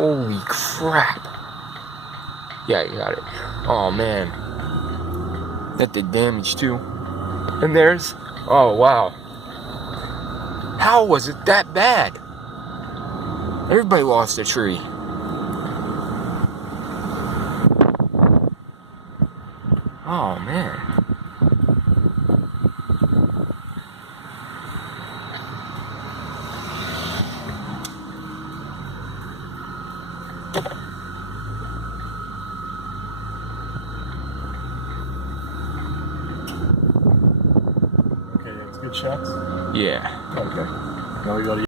Holy crap. Yeah, you got it. Oh, man. That did damage, too. And there's... Oh, wow. How was it that bad? Everybody lost a tree. Oh, man. Okay, it's good shots? Yeah. Okay. Now we go to